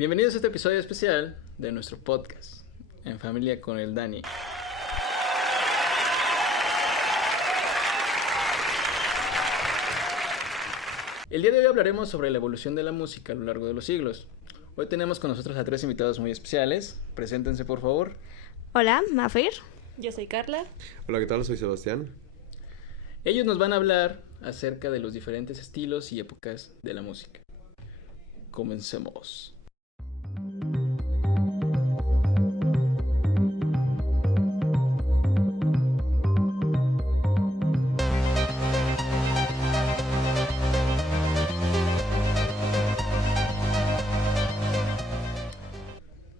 Bienvenidos a este episodio especial de nuestro podcast, En Familia con el Dani. El día de hoy hablaremos sobre la evolución de la música a lo largo de los siglos. Hoy tenemos con nosotros a tres invitados muy especiales. Preséntense, por favor. Hola, Mafir. Yo soy Carla. Hola, ¿qué tal? Soy Sebastián. Ellos nos van a hablar acerca de los diferentes estilos y épocas de la música. Comencemos.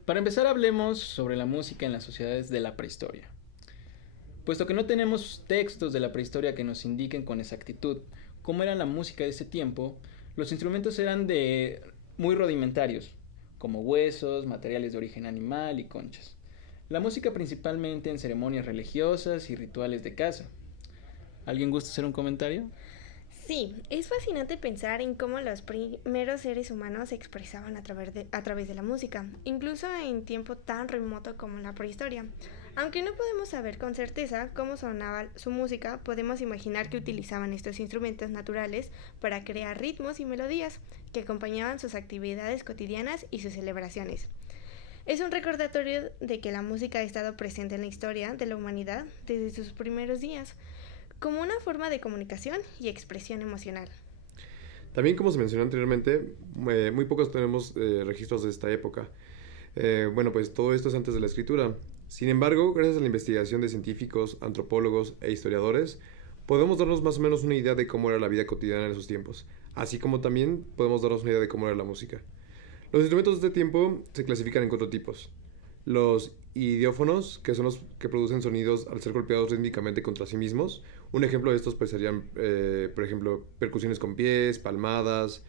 Para empezar, hablemos sobre la música en las sociedades de la prehistoria. Puesto que no tenemos textos de la prehistoria que nos indiquen con exactitud cómo era la música de ese tiempo, los instrumentos eran muy rudimentarios, como huesos, materiales de origen animal y conchas. La música principalmente en ceremonias religiosas y rituales de caza. ¿Alguien gusta hacer un comentario? Sí, es fascinante pensar en cómo los primeros seres humanos se expresaban a través de la música, incluso en tiempo tan remoto como la prehistoria. Aunque no podemos saber con certeza cómo sonaba su música, podemos imaginar que utilizaban estos instrumentos naturales para crear ritmos y melodías que acompañaban sus actividades cotidianas y sus celebraciones. Es un recordatorio de que la música ha estado presente en la historia de la humanidad desde sus primeros días, como una forma de comunicación y expresión emocional. También, como se mencionó anteriormente, muy pocos tenemos registros de esta época. Pues todo esto es antes de la escritura. Sin embargo, gracias a la investigación de científicos, antropólogos e historiadores, podemos darnos más o menos una idea de cómo era la vida cotidiana en esos tiempos, así como también podemos darnos una idea de cómo era la música. Los instrumentos de este tiempo se clasifican en 4 tipos. Los idiófonos, que son los que producen sonidos al ser golpeados rítmicamente contra sí mismos. Un ejemplo de estos pues serían, por ejemplo, percusiones con pies, palmadas,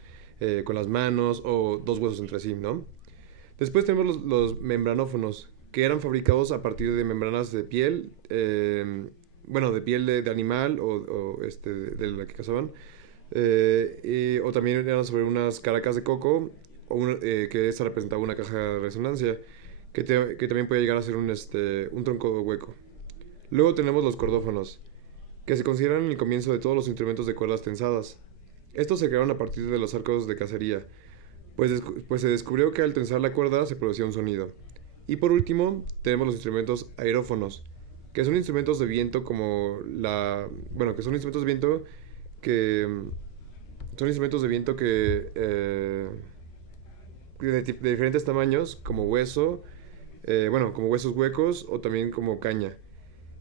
con las manos o dos huesos entre sí, ¿no? Después tenemos los membranófonos, que eran fabricados a partir de membranas de piel, de piel de animal de la que cazaban, o también eran sobre unas caracas de coco, que esta representaba una caja de resonancia, que también puede llegar a ser un tronco hueco. Luego tenemos los cordófonos, que se consideran el comienzo de todos los instrumentos de cuerdas tensadas. Estos se crearon a partir de los arcos de cacería, pues se descubrió que al tensar la cuerda se producía un sonido. Y por último, tenemos los instrumentos aerófonos, que son instrumentos de viento que son instrumentos de viento de diferentes tamaños, como como huesos huecos o también como caña.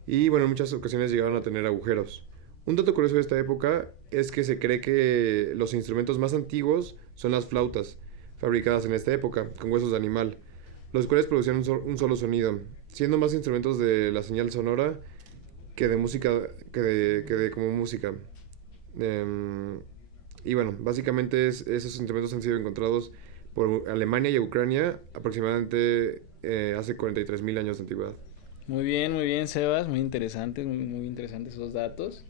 Y en muchas ocasiones llegaron a tener agujeros. Un dato curioso de esta época es que se cree que los instrumentos más antiguos son las flautas, fabricadas en esta época, con huesos de animal, los cuales producían un solo sonido, siendo más instrumentos de la señal sonora que de música, como música. Básicamente esos instrumentos han sido encontrados por Alemania y Ucrania aproximadamente hace 43.000 años de antigüedad. Muy bien, Sebas, muy interesantes esos datos.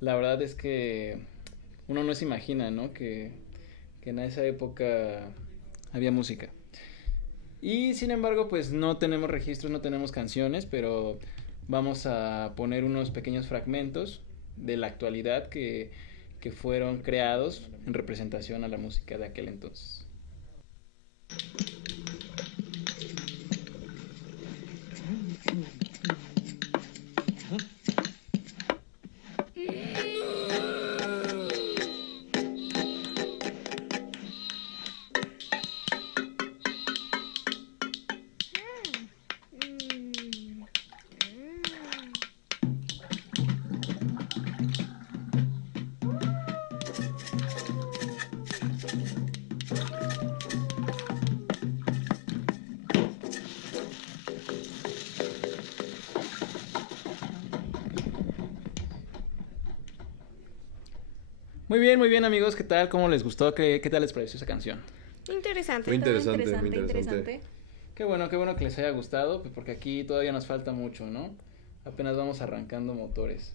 La verdad es que uno no se imagina, ¿no? Que en esa época había música. Y sin embargo, pues no tenemos registros, no tenemos canciones, pero vamos a poner unos pequeños fragmentos de la actualidad que fueron creados en representación a la música de aquel entonces. Muy bien amigos, ¿qué tal? ¿Cómo les gustó? ¿Qué tal les pareció esa canción? Interesante. Muy interesante. Qué bueno que les haya gustado, pues porque aquí todavía nos falta mucho, ¿no? Apenas vamos arrancando motores.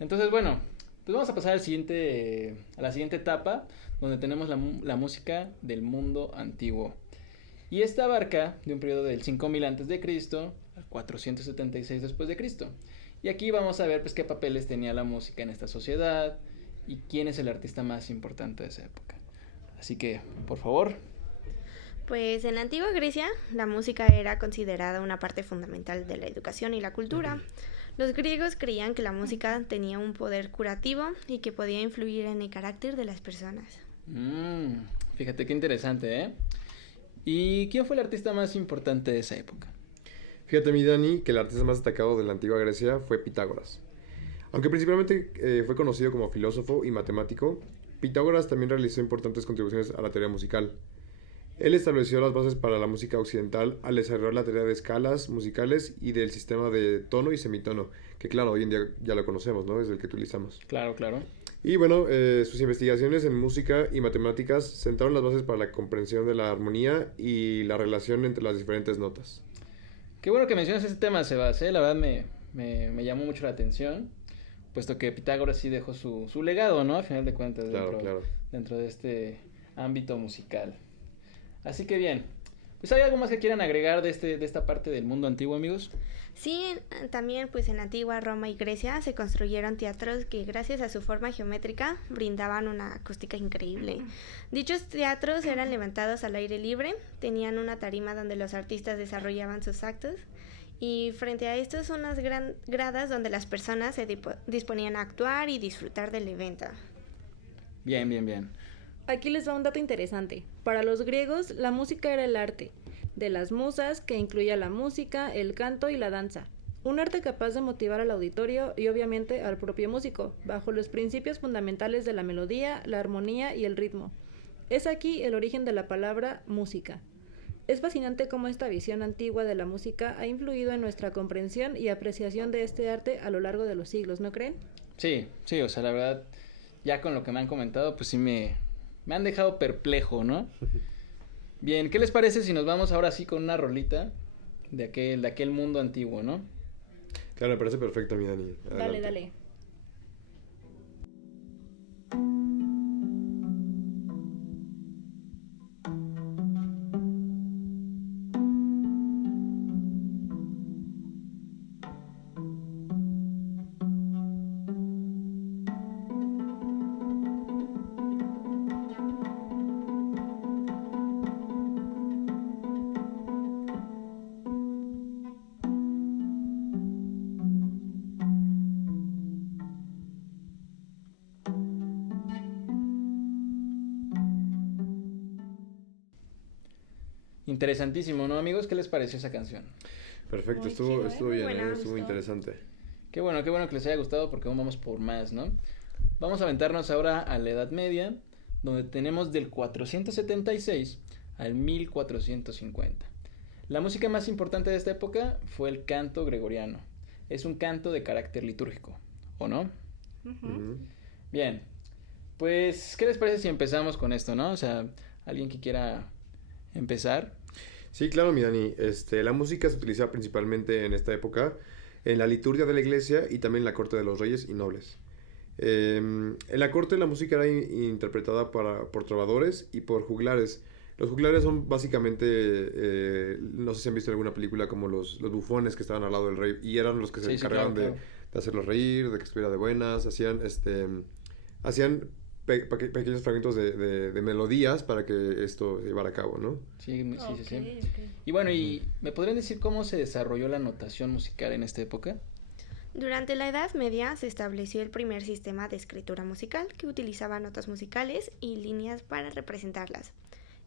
Entonces, bueno, pues vamos a pasar a la siguiente etapa, donde tenemos la música del mundo antiguo. Y esta abarca de un periodo del 5000 antes de Cristo al 476 después de Cristo. Y aquí vamos a ver pues qué papeles tenía la música en esta sociedad y quién es el artista más importante de esa época. Así que, por favor. Pues en la antigua Grecia, la música era considerada una parte fundamental de la educación y la cultura. Los griegos creían que la música tenía un poder curativo y que podía influir en el carácter de las personas. Fíjate qué interesante, ¿eh? ¿Y quién fue el artista más importante de esa época? Fíjate, mi Dani, que el artista más destacado de la antigua Grecia fue Pitágoras. Aunque principalmente fue conocido como filósofo y matemático, Pitágoras también realizó importantes contribuciones a la teoría musical. Él estableció las bases para la música occidental al desarrollar la teoría de escalas musicales y del sistema de tono y semitono, que claro, hoy en día ya lo conocemos, ¿no? Es el que utilizamos. Claro, claro. Y bueno, sus investigaciones en música y matemáticas sentaron las bases para la comprensión de la armonía y la relación entre las diferentes notas. Qué bueno que mencionas este tema, Sebas, ¿eh? La verdad me llamó mucho la atención, puesto que Pitágoras sí dejó su legado, ¿no? A final de cuentas, dentro de este ámbito musical. Así que bien, pues ¿hay algo más que quieran agregar de esta parte del mundo antiguo, amigos? Sí, también pues en la antigua Roma y Grecia se construyeron teatros que gracias a su forma geométrica brindaban una acústica increíble. Dichos teatros eran levantados al aire libre, tenían una tarima donde los artistas desarrollaban sus actos y frente a estos unas gradas donde las personas se disponían a actuar y disfrutar del evento. Bien, bien, bien. Aquí les va un dato interesante. Para los griegos, la música era el arte de las musas, que incluía la música, el canto y la danza. Un arte capaz de motivar al auditorio y obviamente al propio músico, bajo los principios fundamentales de la melodía, la armonía y el ritmo. Es aquí el origen de la palabra música. Es fascinante cómo esta visión antigua de la música ha influido en nuestra comprensión y apreciación de este arte a lo largo de los siglos, ¿no creen? Sí, o sea, la verdad, ya con lo que me han comentado, pues sí me han dejado perplejo, ¿no? Bien, ¿qué les parece si nos vamos ahora sí con una rolita de aquel mundo antiguo, ¿no? Claro, me parece perfecto, mi Dani. Adelante. Dale. Interesantísimo, ¿no, amigos? ¿Qué les pareció esa canción? Perfecto, Muy estuvo chido, bien, buena, estuvo gustó. interesante. Qué bueno que les haya gustado porque aún vamos por más, ¿no? Vamos a aventarnos ahora a la Edad Media, donde tenemos del 476 al 1450. La música más importante de esta época fue el canto gregoriano. Es un canto de carácter litúrgico, ¿o no? Ujú. Bien, pues, ¿qué les parece si empezamos con esto, no? O sea, alguien que quiera empezar. Sí, claro, mi Dani. La música se utilizaba principalmente en esta época en la liturgia de la iglesia y también en la corte de los reyes y nobles. En la corte la música era interpretada por trovadores y por juglares. Los juglares son básicamente, no sé si han visto alguna película como los bufones que estaban al lado del rey y eran los que se encargaban claro. de hacerlo reír, de que estuviera de buenas, hacían pequeños fragmentos de melodías para que esto se llevara a cabo, ¿no? Sí. Ok. Y bueno, ¿y me podrían decir cómo se desarrolló la notación musical en esta época? Durante la Edad Media se estableció el primer sistema de escritura musical que utilizaba notas musicales y líneas para representarlas.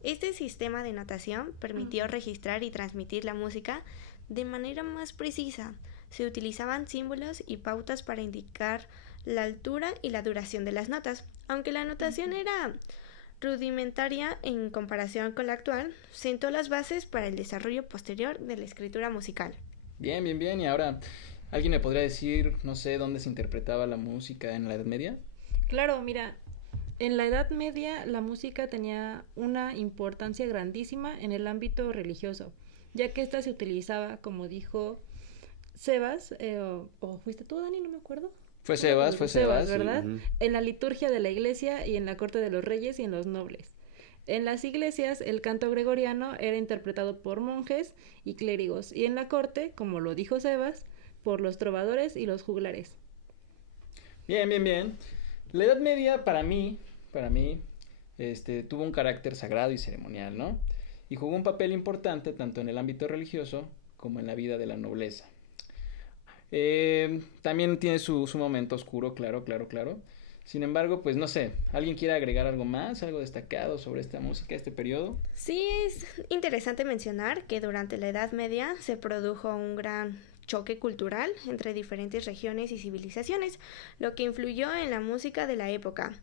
Este sistema de notación permitió registrar y transmitir la música de manera más precisa. Se utilizaban símbolos y pautas para indicar la altura y la duración de las notas. Aunque la notación era rudimentaria en comparación con la actual, sentó las bases para el desarrollo posterior de la escritura musical. Bien. Y ahora, ¿alguien me podría decir, no sé, dónde se interpretaba la música en la Edad Media? Claro, mira, en la Edad Media la música tenía una importancia grandísima en el ámbito religioso, ya que ésta se utilizaba, como dijo Sebas, o fuiste tú, Dani, no me acuerdo. Fue Sebas, ¿verdad? sí, ujú. En la liturgia de la iglesia y en la corte de los reyes y en los nobles. En las iglesias, el canto gregoriano era interpretado por monjes y clérigos, y en la corte, como lo dijo Sebas, por los trovadores y los juglares. Bien, bien, bien. La Edad Media para mí, tuvo un carácter sagrado y ceremonial, ¿no? Y jugó un papel importante tanto en el ámbito religioso como en la vida de la nobleza. También tiene su momento oscuro, claro, claro, claro. Sin embargo, pues no sé, ¿alguien quiere agregar algo más, algo destacado sobre esta música, este periodo? Sí, es interesante mencionar que durante la Edad Media se produjo un gran choque cultural entre diferentes regiones y civilizaciones, lo que influyó en la música de la época.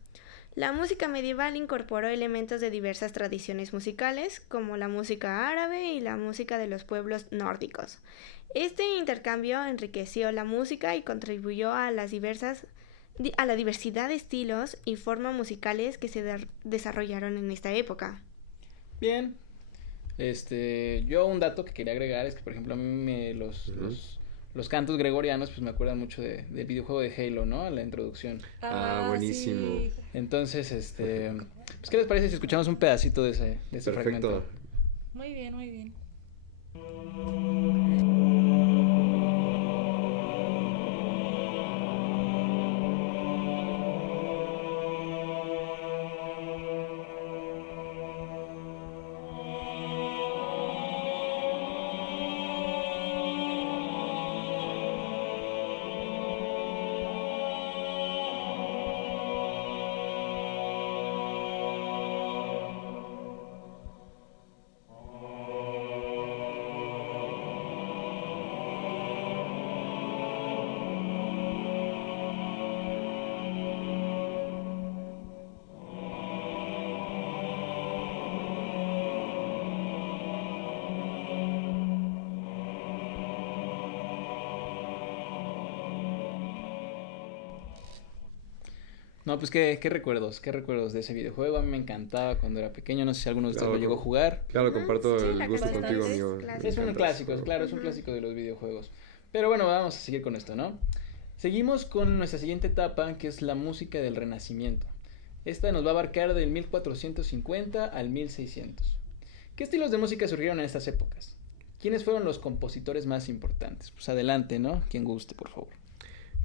La música medieval incorporó elementos de diversas tradiciones musicales, como la música árabe y la música de los pueblos nórdicos. Este intercambio enriqueció la música y contribuyó a la diversidad de estilos y formas musicales que se desarrollaron en esta época. Bien. Yo un dato que quería agregar es que, por ejemplo, a mí los cantos gregorianos, pues me acuerdan mucho del videojuego de Halo, ¿no? La introducción. Buenísimo. Sí. Entonces, pues, ¿qué les parece si escuchamos un pedacito de ese Perfecto. fragmento? Muy bien, muy bien. No, pues qué recuerdos de ese videojuego. A mí me encantaba cuando era pequeño. No sé si alguno de ustedes Claro, lo llegó a jugar. Claro, comparto Sí, el la gusto constante contigo, es amigo. clásico. Me Es un encanta clásico, ese claro, es un clásico de los videojuegos. Pero bueno, vamos a seguir con esto, ¿no? Seguimos con nuestra siguiente etapa, que es la música del Renacimiento. Esta nos va a abarcar del 1450 al 1600. ¿Qué estilos de música surgieron en estas épocas? ¿Quiénes fueron los compositores más importantes? Pues adelante, ¿no? Quien guste, por favor.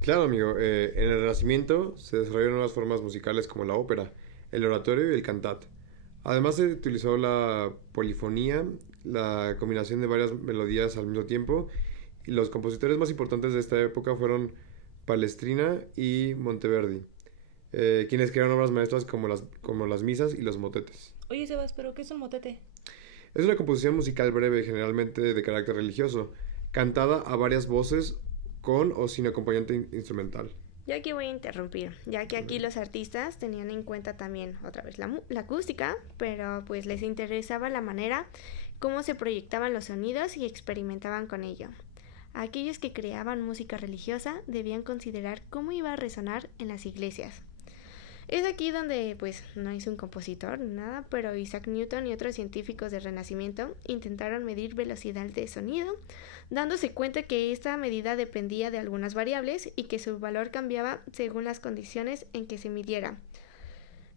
Claro, amigo. En el Renacimiento se desarrollaron nuevas formas musicales como la ópera, el oratorio y el cantat. Además se utilizó la polifonía, la combinación de varias melodías al mismo tiempo, y los compositores más importantes de esta época fueron Palestrina y Monteverdi, quienes crearon obras maestras como las misas y los motetes. Oye, Sebas, ¿pero qué es un motete? Es una composición musical breve, generalmente de carácter religioso, cantada a varias voces con o sin acompañante instrumental. Yo aquí voy a interrumpir, ya que aquí los artistas tenían en cuenta también otra vez la acústica, pero pues les interesaba la manera cómo se proyectaban los sonidos y experimentaban con ello. Aquellos que creaban música religiosa debían considerar cómo iba a resonar en las iglesias. Es aquí donde, pues, no es un compositor ni nada, pero Isaac Newton y otros científicos del Renacimiento intentaron medir velocidad de sonido, dándose cuenta que esta medida dependía de algunas variables y que su valor cambiaba según las condiciones en que se midiera.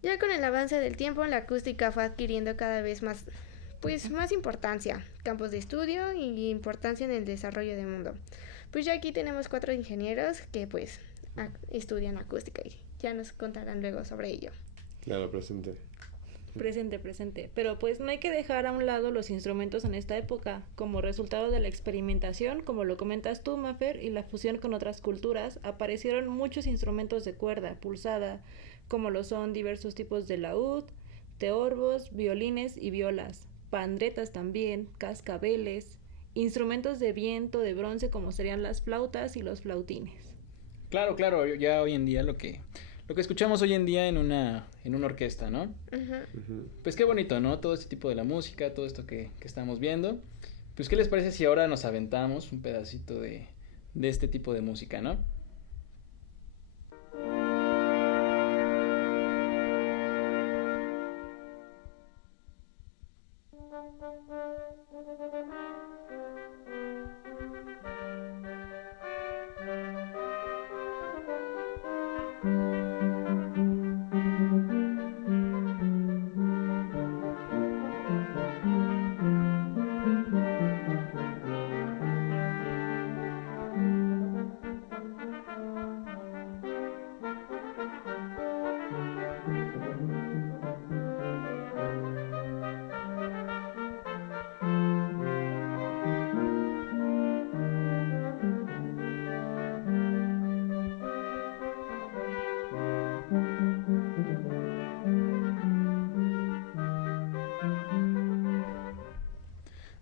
Ya con el avance del tiempo, la acústica fue adquiriendo cada vez más importancia, campos de estudio y importancia en el desarrollo del mundo. Pues ya aquí tenemos 4 ingenieros que pues estudian acústica y ya nos contarán luego sobre ello. Claro, presente. Presente. Pero pues no hay que dejar a un lado los instrumentos en esta época, como resultado de la experimentación, como lo comentas tú, Mafer, y la fusión con otras culturas, aparecieron muchos instrumentos de cuerda, pulsada, como lo son diversos tipos de laúd, teorbos, violines y violas, pandretas también, cascabeles, instrumentos de viento de bronce como serían las flautas y los flautines. Claro, ya hoy en día lo que escuchamos hoy en día en una orquesta, ¿no? Pues qué bonito, ¿no? Todo este tipo de la música, todo esto que estamos viendo. Pues qué les parece si ahora nos aventamos un pedacito de este tipo de música, ¿no?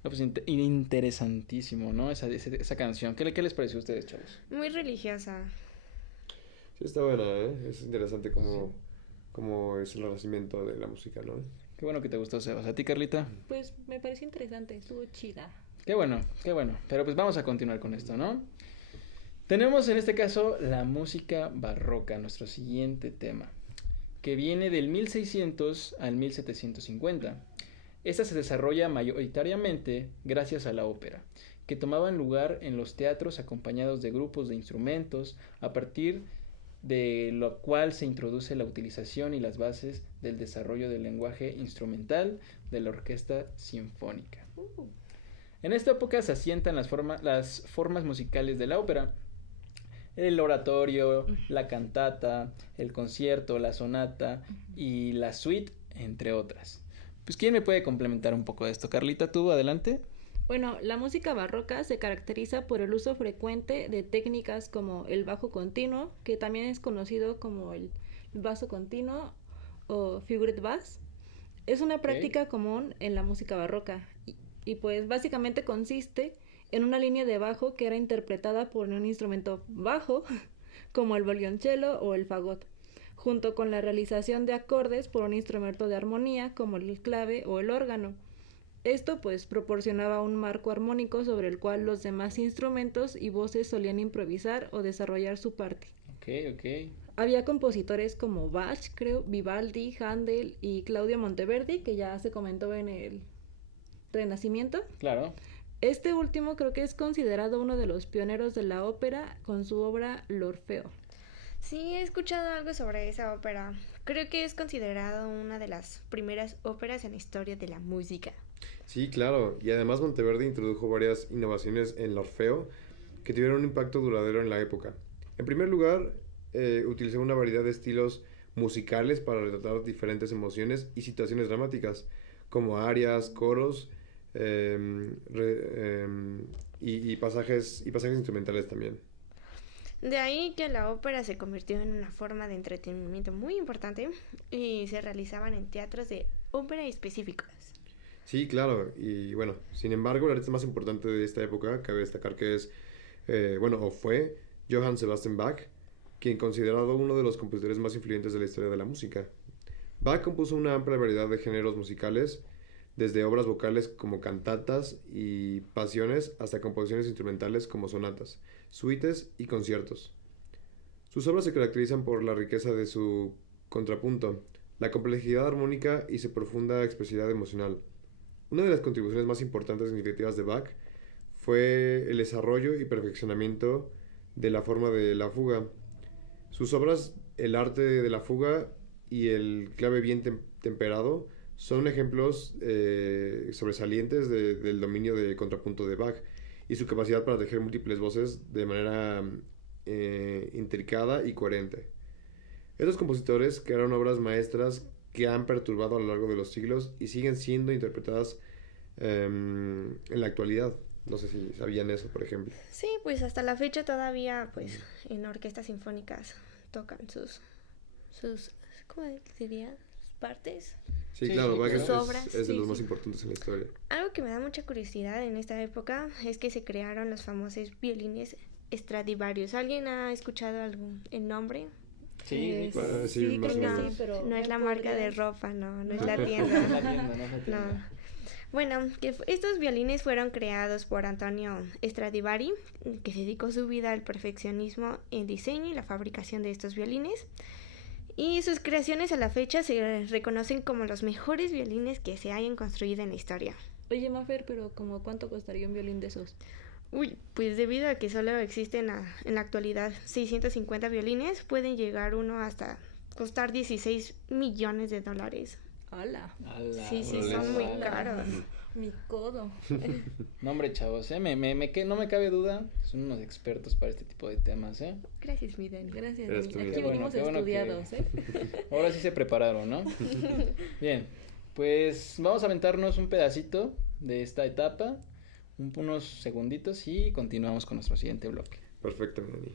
Pues interesantísimo, ¿no? Esa canción. ¿Qué les pareció a ustedes, chavos? Muy religiosa. Sí, está buena, ¿eh? Es interesante cómo es el renacimiento de la música, ¿no? Qué bueno que te gustó, Sebas. ¿A ti, Carlita? Pues me pareció interesante, estuvo chida. Qué bueno, qué bueno. Pero pues vamos a continuar con esto, ¿no? Tenemos en este caso la música barroca, nuestro siguiente tema, que viene del 1600 al 1750. Esta se desarrolla mayoritariamente gracias a la ópera, que tomaban lugar en los teatros acompañados de grupos de instrumentos, a partir de lo cual se introduce la utilización y las bases del desarrollo del lenguaje instrumental de la orquesta sinfónica. En esta época se asientan las formas musicales de la ópera: el oratorio, la cantata, el concierto, la sonata y la suite, entre otras. Pues, ¿quién me puede complementar un poco de esto? Carlita, tú, adelante. Bueno, la música barroca se caracteriza por el uso frecuente de técnicas como el bajo continuo, que también es conocido como el basso continuo o figurate bass. Es una práctica común en la música barroca y pues básicamente consiste en una línea de bajo que era interpretada por un instrumento bajo como el violonchelo o el fagot, junto con la realización de acordes por un instrumento de armonía como el clave o el órgano. Esto pues proporcionaba un marco armónico sobre el cual los demás instrumentos y voces solían improvisar o desarrollar su parte. Ok. Había compositores como Bach, creo, Vivaldi, Handel y Claudio Monteverdi, que ya se comentó en el Renacimiento. Claro. Este último creo que es considerado uno de los pioneros de la ópera con su obra L'Orfeo. Sí, he escuchado algo sobre esa ópera. Creo que es considerado una de las primeras óperas en la historia de la música. Sí, claro. Y además Monteverdi introdujo varias innovaciones en el Orfeo que tuvieron un impacto duradero en la época. En primer lugar, utilizó una variedad de estilos musicales para retratar diferentes emociones y situaciones dramáticas, como arias, coros y pasajes instrumentales también. De ahí que la ópera se convirtió en una forma de entretenimiento muy importante y se realizaban en teatros de ópera específicos. Sí, claro. Y bueno, sin embargo, el artista más importante de esta época, cabe destacar que es, o fue Johann Sebastian Bach, quien considerado uno de los compositores más influyentes de la historia de la música. Bach compuso una amplia variedad de géneros musicales, desde obras vocales como cantatas y pasiones hasta composiciones instrumentales como sonatas, suites y conciertos. Sus obras se caracterizan por la riqueza de su contrapunto, la complejidad armónica y su profunda expresividad emocional. Una de las contribuciones más importantes y significativas de Bach fue el desarrollo y perfeccionamiento de la forma de la fuga. Sus obras, El arte de la fuga y El clave bien temperado, son ejemplos sobresalientes del dominio de contrapunto de Bach y su capacidad para tejer múltiples voces de manera intricada y coherente. Estos compositores crearon obras maestras que han perturbado a lo largo de los siglos y siguen siendo interpretadas en la actualidad. No sé si sabían eso, por ejemplo. Sí, pues hasta la fecha todavía, pues, en orquestas sinfónicas tocan sus ¿cómo diría? Sus partes. Sí, claro, Bach sus obras. Es de los más importantes en la historia. Algo que me da mucha curiosidad en esta época es que se crearon los famosos violines Stradivarius. ¿Alguien ha escuchado el nombre? Sí, sí, más o menos. pero no es la marca de ropa, no es la tienda. No es la tienda, no es la tienda. No. Bueno, estos violines fueron creados por Antonio Stradivari, que se dedicó su vida al perfeccionismo en diseño y la fabricación de estos violines. Y sus creaciones a la fecha se reconocen como los mejores violines que se hayan construido en la historia. Oye, Mafer, pero ¿como cuánto costaría un violín de esos? Uy, pues debido a que solo existen en la actualidad 650 violines, pueden llegar uno hasta costar 16 millones de dólares. ¡Hala! Sí, son muy caros. Mi codo. No, hombre, chavos, no me cabe duda, son unos expertos para este tipo de temas, ¿eh? Gracias, mi Dani. Gracias. Eres tú, Aquí qué venimos qué bueno estudiados, que- ¿eh? Ahora sí se prepararon, ¿no? Bien, pues vamos a aventarnos un pedacito de esta etapa, unos segunditos y continuamos con nuestro siguiente bloque. Perfecto, mi Dani.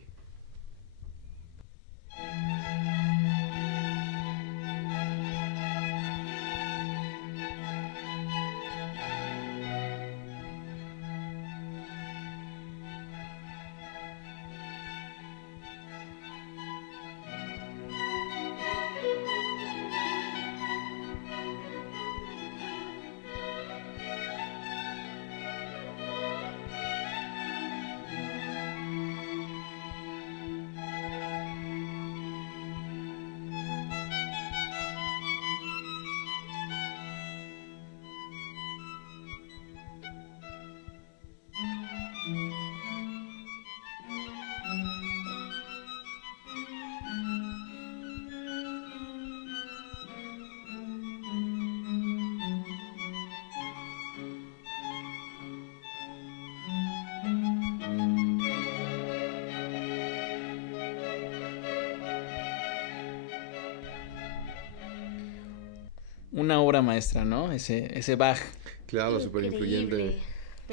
una obra maestra, ¿no? Ese Bach. Claro, súper influyente.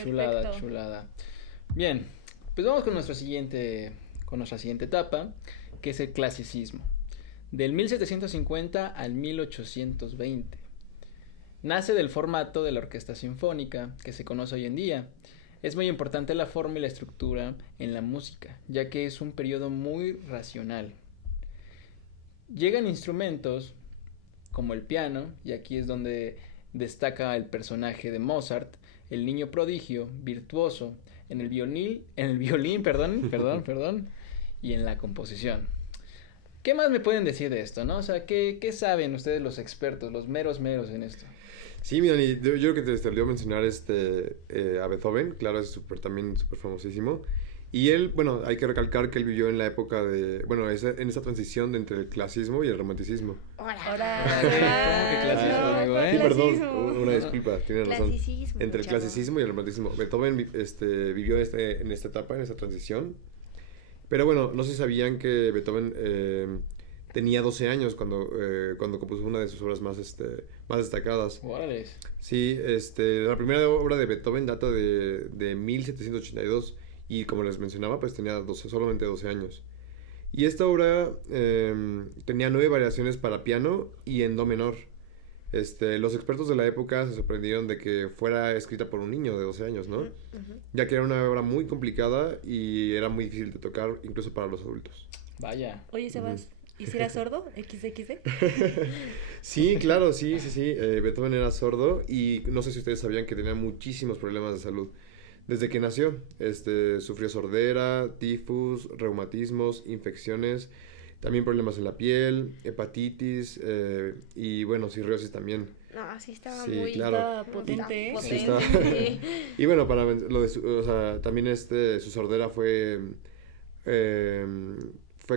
Chulada, Perfecto. chulada. Bien, pues vamos con nuestra siguiente etapa, que es el clasicismo. Del 1750 al 1820. Nace del formato de la orquesta sinfónica que se conoce hoy en día. Es muy importante la forma y la estructura en la música, ya que es un periodo muy racional. Llegan instrumentos como el piano, y aquí es donde destaca el personaje de Mozart, el niño prodigio, virtuoso, en el violín, perdón, y en la composición. ¿Qué más me pueden decir de esto, no? O sea, ¿qué saben ustedes los expertos, los meros en esto? Sí, mira, y yo creo que te olvidó mencionar a Beethoven, claro, es también súper famosísimo. Y él, bueno, hay que recalcar que él vivió en la época en esa transición de entre el clasismo y el romanticismo. Ahora, ¿Cómo que clasismo, amigo, Sí, perdón, Clasicismo. una disculpa, tienes razón. Clasicismo, Entre el chavo. clasicismo y el romanticismo. Beethoven vivió en esta etapa, en esta transición. Pero bueno, no sé si sabían que Beethoven tenía 12 años cuando compuso una de sus obras más destacadas. Órale. Sí, la primera obra de Beethoven data de 1782 y como les mencionaba, pues tenía solamente 12 años. Y esta obra tenía 9 variaciones para piano y en do menor. Los expertos de la época se sorprendieron de que fuera escrita por un niño de 12 años, ¿no? Ya que era una obra muy complicada y era muy difícil de tocar, incluso para los adultos. Vaya. Oye, Sebas, ¿y si era sordo? XXD. Sí, claro, sí. Beethoven era sordo y no sé si ustedes sabían que tenía muchísimos problemas de salud. Desde que nació, sufrió sordera, tifus, reumatismos, infecciones, también problemas en la piel, hepatitis y bueno, cirrosis también. No, sí estaba Sí, muy claro. Estaba potente, ¿eh? potente. Sí, está. Y bueno, para lo de o sea, también su sordera fue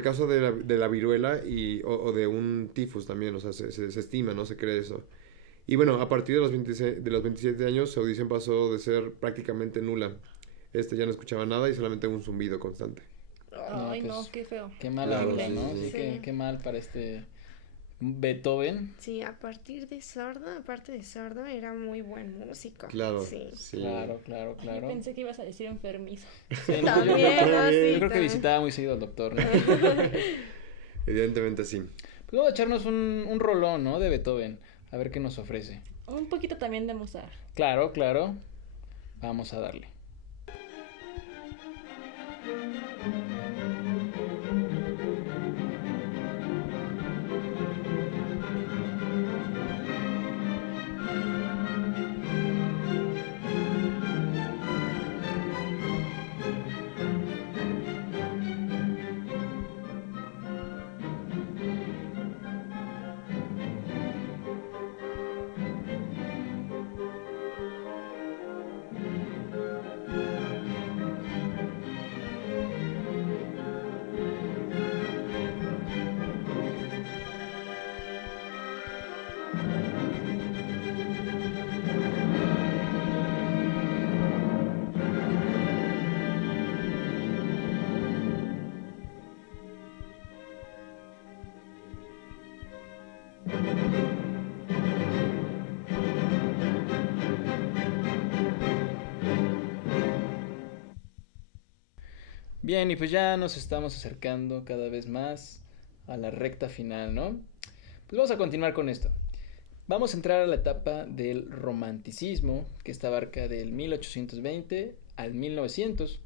causa de la viruela o de un tifus también, o sea, se estima, no se cree eso. Y bueno, a partir de los 27 años, su audición pasó de ser prácticamente nula. Ya no escuchaba nada y solamente un zumbido constante. Ay, No, no, pues, qué feo. Qué mal Claro, habla, sí, ¿no? sí, Sí, sí. qué mal para Beethoven. Sí, aparte de sordo, era muy buen músico. Claro, Sí. sí. Claro. Yo pensé que ibas a decir enfermizo. Sí, no, También, ¿no? Sí, yo creo que también. visitaba muy seguido al doctor, ¿no? Evidentemente sí. Pues vamos a echarnos un rolón, ¿no? De Beethoven. A ver qué nos ofrece. Un poquito también de Mozart. Claro. Vamos a darle. Bien, y pues ya nos estamos acercando cada vez más a la recta final, ¿no? Pues vamos a continuar con esto. Vamos a entrar a la etapa del romanticismo, que esta abarca del 1820 al 1900.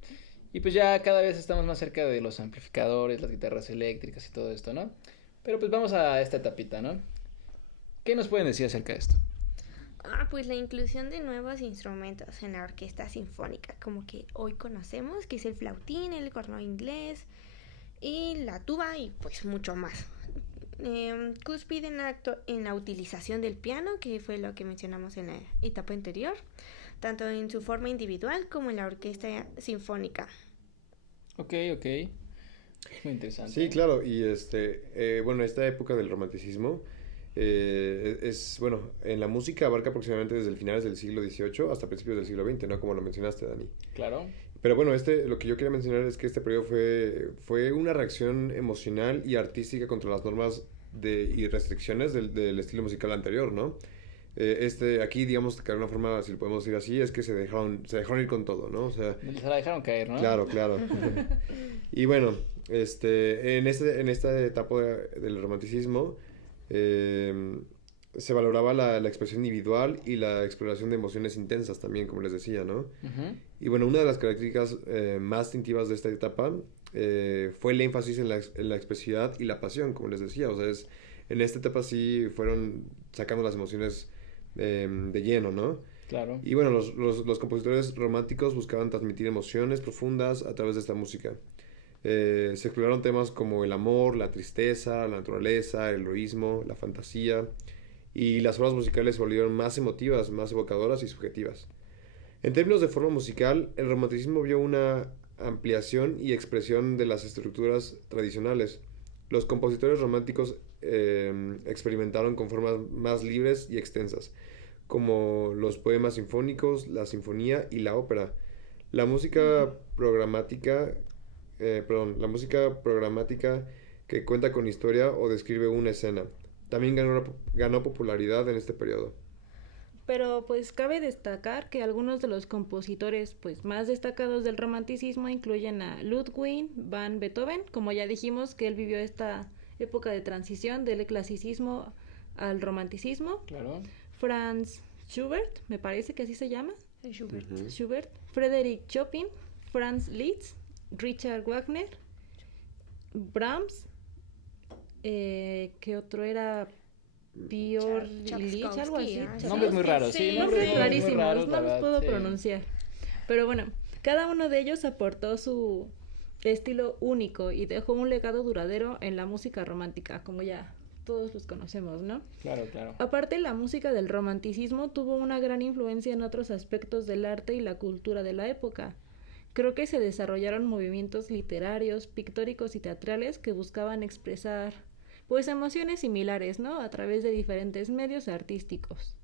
Y pues ya cada vez estamos más cerca de los amplificadores, las guitarras eléctricas y todo esto, ¿no? Pero pues vamos a esta etapita, ¿no? ¿Qué nos pueden decir acerca de esto? Pues la inclusión de nuevos instrumentos en la orquesta sinfónica, como que hoy conocemos, que es el flautín, el corno inglés y la tuba y pues mucho más. Cúspide en la utilización del piano, que fue lo que mencionamos en la etapa anterior, tanto en su forma individual como en la orquesta sinfónica. Ok. Muy interesante. Sí, claro, y bueno, esta época del romanticismo bueno, en la música abarca aproximadamente desde el finales del siglo XVIII hasta principios del siglo XX, ¿no? Como lo mencionaste, Dani. Claro. Pero bueno, lo que yo quería mencionar es que este periodo fue una reacción emocional y artística contra las normas y restricciones del estilo musical anterior, ¿no? Aquí, digamos que de alguna forma, si lo podemos decir así, es que se dejaron ir con todo, ¿no? O sea, Se la dejaron caer, ¿no? claro. Y bueno, en esta etapa del romanticismo, se valoraba la expresión individual y la exploración de emociones intensas también, como les decía, ¿no? Ujú. Y bueno, una de las características más distintivas de esta etapa fue el énfasis en la expresividad y la pasión, como les decía. O sea, en esta etapa sí fueron sacando las emociones de lleno, ¿no? Claro. Y bueno, los compositores románticos buscaban transmitir emociones profundas a través de esta música. Se exploraron temas como el amor, la tristeza, la naturaleza, el heroísmo, la fantasía, y las obras musicales se volvieron más emotivas, más evocadoras y subjetivas. En términos de forma musical, el romanticismo vio una ampliación y expresión de las estructuras tradicionales. Los compositores románticos experimentaron con formas más libres y extensas, como los poemas sinfónicos, la sinfonía y la ópera. La música programática, la música programática que cuenta con historia o describe una escena, también ganó popularidad en este periodo. Pero pues cabe destacar que algunos de los compositores pues más destacados del romanticismo incluyen a Ludwig van Beethoven, como ya dijimos que él vivió esta época de transición del clasicismo al romanticismo. Claro. Franz Schubert, me parece que así se llama. Schubert. Schubert, Frédéric Chopin, Franz Liszt, Richard Wagner, Brahms, ¿qué otro era? Piotr Ilich, algo así. Nombres muy raros, sí, Nombres muy rarísimos, raros, no la los verdad, puedo sí. pronunciar. Pero bueno, cada uno de ellos aportó su estilo único y dejó un legado duradero en la música romántica, como ya todos los conocemos, ¿no? Claro, claro. Aparte, la música del romanticismo tuvo una gran influencia en otros aspectos del arte y la cultura de la época. Creo que se desarrollaron movimientos literarios, pictóricos y teatrales que buscaban expresar pues emociones similares, ¿no? A través de diferentes medios artísticos.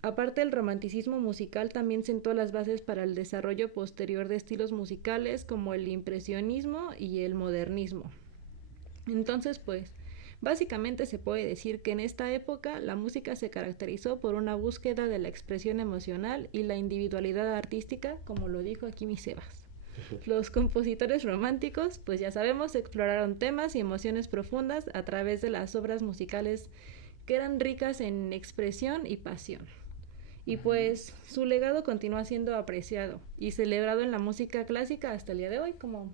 Aparte, el romanticismo musical también sentó las bases para el desarrollo posterior de estilos musicales como el impresionismo y el modernismo. Entonces, pues, básicamente se puede decir que en esta época la música se caracterizó por una búsqueda de la expresión emocional y la individualidad artística, como lo dijo aquí mi Sebas. Los compositores románticos, pues ya sabemos, exploraron temas y emociones profundas a través de las obras musicales que eran ricas en expresión y pasión. Y pues su legado continúa siendo apreciado y celebrado en la música clásica hasta el día de hoy, como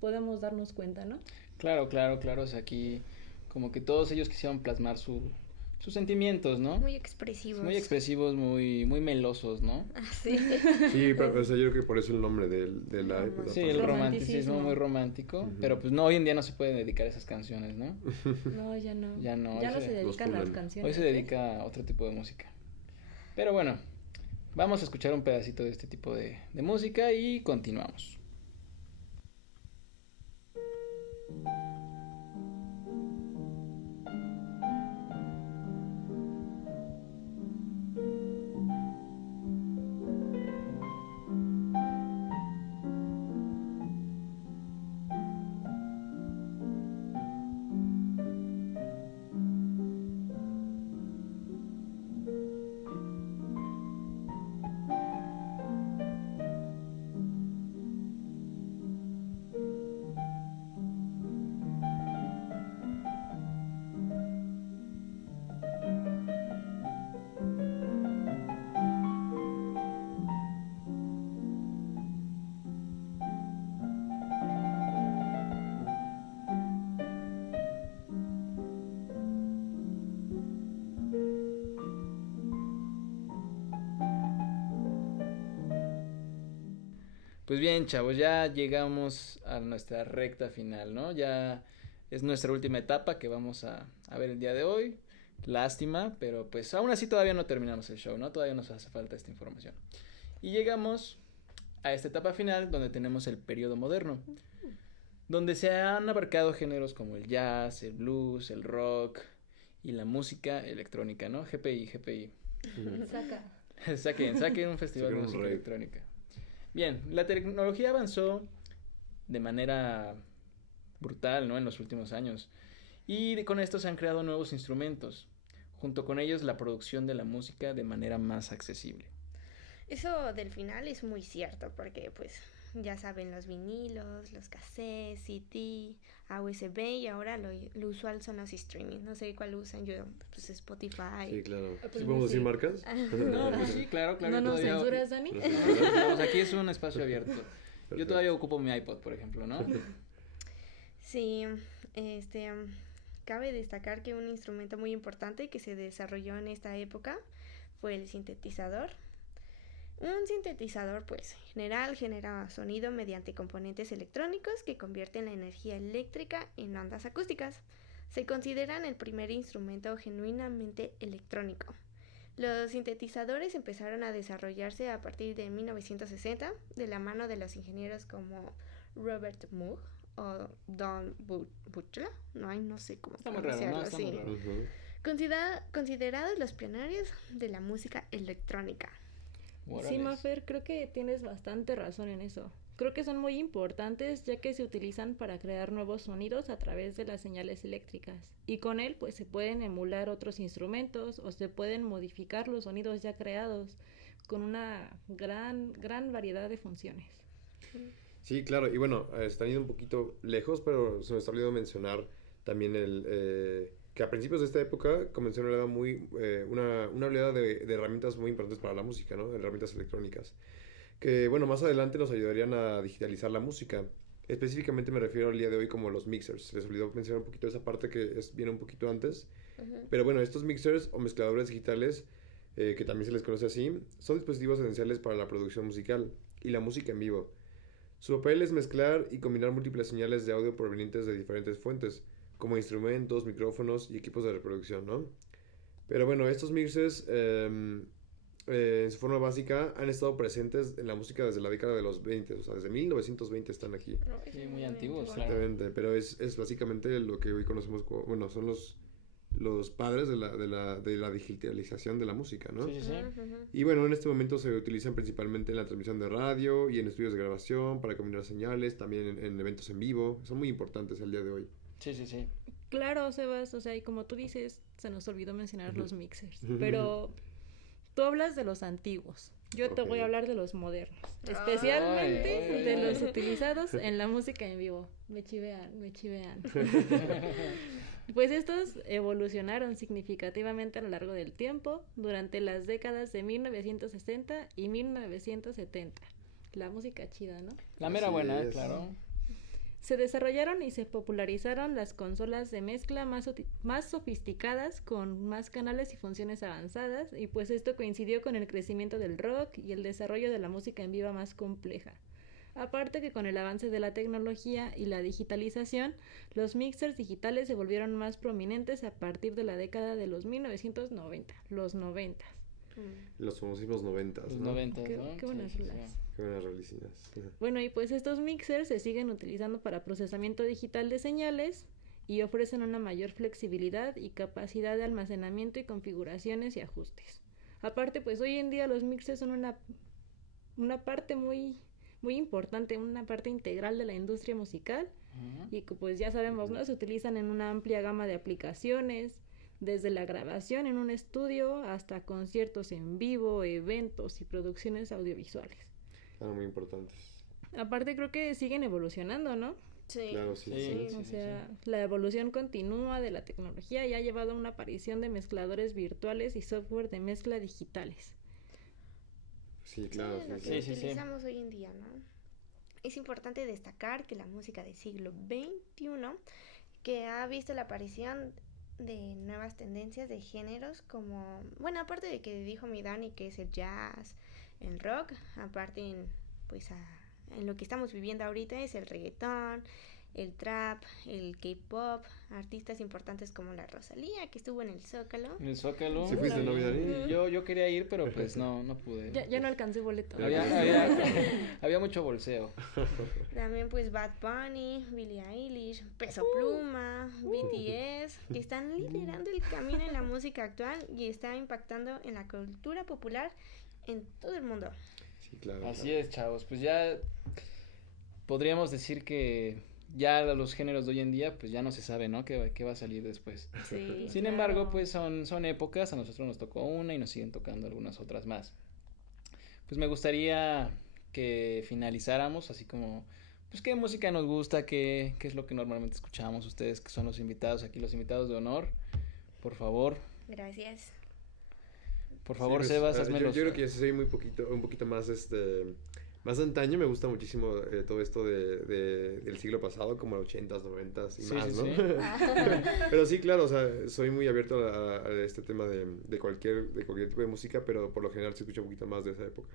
podemos darnos cuenta, ¿no? Claro. O sea, aquí como que todos ellos quisieron plasmar sus sentimientos, ¿no? Muy expresivos. Muy expresivos, muy melosos, ¿no? Ah, sí. Sí, pero, o sea, yo creo que por eso el nombre de la época. Sí, el Romanticismo. romanticismo muy romántico, Ujú. pero pues no, hoy en día no se pueden dedicar a esas canciones, ¿no? No, ya no. Ya no, Ya hoy no se- se dedican los las pulen. canciones. Hoy se dedica a otro tipo de música. Pero bueno, vamos a escuchar un pedacito de este tipo de música y continuamos. Pues bien, chavos, ya llegamos a nuestra recta final, ¿no? Ya es nuestra última etapa que vamos a ver el día de hoy. Lástima, pero pues aún así todavía no terminamos el show, ¿no? Todavía nos hace falta esta información. Y llegamos a esta etapa final donde tenemos el periodo moderno, donde se han abarcado géneros como el jazz, el blues, el rock y la música electrónica, ¿no? GPI. Saca. Saquen un festival de Saquen un música rave. electrónica. Bien, la tecnología avanzó de manera brutal, ¿no? En los últimos años. con esto se han creado nuevos instrumentos, junto con ellos la producción de la música de manera más accesible. Eso del final es muy cierto, porque pues ya saben, los vinilos, los cassettes, CD, a USB, y ahora lo usual son los streaming. No sé cuál usan yo, pues Spotify. Sí, claro. Pues ¿Sí podemos decir marcas? No, pues sí, claro, ¿No nos todavía- censuras, Dani? Pues aquí es un espacio abierto. Yo todavía ocupo mi iPod, por ejemplo, ¿no? Sí, cabe destacar que un instrumento muy importante que se desarrolló en esta época fue el sintetizador. Un sintetizador, pues, en general genera sonido mediante componentes electrónicos que convierten la energía eléctrica en ondas acústicas. Se consideran el primer instrumento genuinamente electrónico. Los sintetizadores empezaron a desarrollarse a partir de 1960 de la mano de los ingenieros como Robert Moog o Don Butler, no sé cómo Está muy raro, ¿no? pronunciarlo, Está sí. muy raro. Ujú. Considerados los pioneros de la música electrónica. Sí, Órales. Mafer, creo que tienes bastante razón en eso. Creo que son muy importantes ya que se utilizan para crear nuevos sonidos a través de las señales eléctricas. Y con él pues se pueden emular otros instrumentos o se pueden modificar los sonidos ya creados con una gran variedad de funciones. Sí, claro, y bueno, están yendo un poquito lejos, pero se me está olvidando mencionar también que a principios de esta época comenzó una oleada de herramientas muy importantes para la música, ¿no? Herramientas electrónicas, que bueno, más adelante nos ayudarían a digitalizar la música. Específicamente me refiero al día de hoy como los mixers. Les olvidó mencionar un poquito esa parte que viene un poquito antes. Pero bueno, estos mixers o mezcladores digitales, que también se les conoce así, son dispositivos esenciales para la producción musical y la música en vivo. Su papel es mezclar y combinar múltiples señales de audio provenientes de diferentes fuentes, como instrumentos, micrófonos y equipos de reproducción, ¿no? Pero bueno, estos mixes, en su forma básica, han estado presentes en la música desde la década de los 20, o sea, desde 1920 están aquí. Sí, muy antiguos, claro. Exactamente, pero es básicamente lo que hoy conocemos como, bueno, son los padres de la digitalización de la música, ¿no? Sí, sí, sí. Y bueno, en este momento se utilizan principalmente en la transmisión de radio y en estudios de grabación para combinar señales, también en eventos en vivo. Son muy importantes el día de hoy. Sí, sí, sí. Claro, Sebas, o sea, y como tú dices, se nos olvidó mencionar los mixers, Ujú. pero tú hablas de los antiguos. Yo te voy a Ok. hablar de los modernos, especialmente Ay, ay, de ay. los utilizados en la música en vivo. Me chivean, me chivean. Pues estos evolucionaron significativamente a lo largo del tiempo durante las décadas de 1960 y 1970. La música chida, ¿no? La mera Así buena, es. claro. Se desarrollaron y se popularizaron las consolas de mezcla más sofisticadas con más canales y funciones avanzadas, y pues esto coincidió con el crecimiento del rock y el desarrollo de la música en vivo más compleja. Aparte que con el avance de la tecnología y la digitalización, los mixers digitales se volvieron más prominentes a partir de la década de los 1990, los 90. Los famosísimos 90s, Los ¿no? 90, Qué- ¿no? qué buenas Sí, sí, rolas. sí. Qué buenas rolicinas. Bueno, y pues estos mixers se siguen utilizando para procesamiento digital de señales y ofrecen una mayor flexibilidad y capacidad de almacenamiento y configuraciones y ajustes. Aparte, pues hoy en día los mixers son una parte muy importante, una parte integral de la industria musical, Ujú. y que pues ya sabemos, ¿no? Se utilizan en una amplia gama de aplicaciones, desde la grabación en un estudio hasta conciertos en vivo, eventos y producciones audiovisuales. Claro, muy importantes. Aparte creo que siguen evolucionando, ¿no? Sí. Claro, sí. Sí. O sea, la evolución continua de la tecnología ya ha llevado a una aparición de mezcladores virtuales y software de mezcla digitales. Sí, claro, Sí, lo sí, que sí, sí. utilizamos hoy en día, ¿no? Es importante destacar que la música del siglo XXI, que ha visto la aparición de nuevas tendencias de géneros como, bueno, aparte de que dijo mi Dani que es el jazz, el rock, aparte en lo que estamos viviendo ahorita es el reggaetón, el trap, el K-pop, artistas importantes como la Rosalía, que estuvo en el Zócalo. En el Zócalo. ¿Sí fuiste, no, Vidani? Yo quería ir, pero pues no pude. Ya no alcancé boleto. Había mucho bolseo. También pues Bad Bunny, Billie Eilish, Peso Pluma, BTS, que están liderando el camino en la música actual y está impactando en la cultura popular en todo el mundo. Sí, claro. Así es, chavos. Pues ya podríamos decir que ya los géneros de hoy en día, pues ya no se sabe, ¿no? ¿Qué va a salir después? Sí, Sin embargo, pues son épocas, a nosotros nos tocó una y nos siguen tocando algunas otras más. Pues me gustaría que finalizáramos así como, pues qué música nos gusta, qué es lo que normalmente escuchamos, ustedes que son los invitados aquí, los invitados de honor, por favor. Gracias. Por favor, pues, Sebas, hazme yo los... creo que yo soy un poquito más, más antaño. Me gusta muchísimo todo esto del siglo pasado, como los 80s, 90s y Sí, más, sí, ¿no? sí. Pero sí, claro, o sea, soy muy abierto a este tema de cualquier tipo de música, pero por lo general se escucha un poquito más de esa época.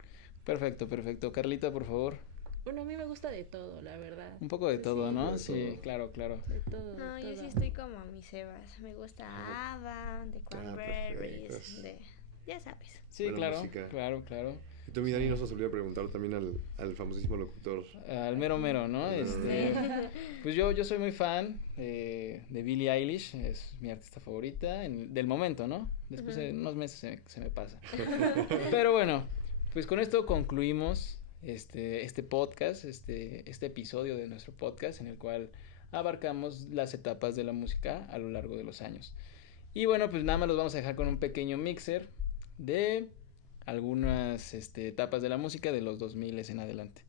Perfecto, perfecto. Carlita, por favor. Bueno, a mí me gusta de todo, la verdad. Un poco de todo, Sí, ¿no? de Sí, todo. claro, claro. De todo. No, de yo todo. sí estoy como mi Sebas. Me gusta ABBA, The Cranberries, perfecto. ya sabes. Sí, Buena claro, música. claro. Y tú, mi Dani, nos has olvidado preguntar también al famosísimo locutor. Al mero mero, ¿no? Al mero mero. Pues yo soy muy fan de Billie Eilish, es mi artista favorita del momento, ¿no? Después de unos meses se me pasa. Pero bueno, pues con esto concluimos este podcast, este episodio de nuestro podcast en el cual abarcamos las etapas de la música a lo largo de los años. Y bueno, pues nada más los vamos a dejar con un pequeño mixer de algunas etapas de la música de los 2000 en adelante.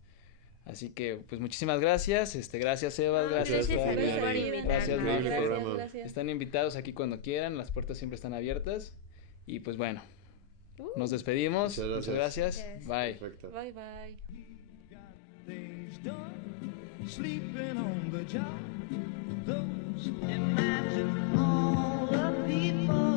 Así que, pues muchísimas gracias. Gracias, Sebas. Gracias, gracias a ti Gaby. por invitarnos. Gracias, Increíble Majo. programa. Gracias. Están invitados aquí cuando quieran. Las puertas siempre están abiertas. Y pues bueno, nos despedimos. Muchas Muchas gracias. gracias. Bye. Perfecto. Bye, bye. Things done, sleeping on the job. Those imagine all the people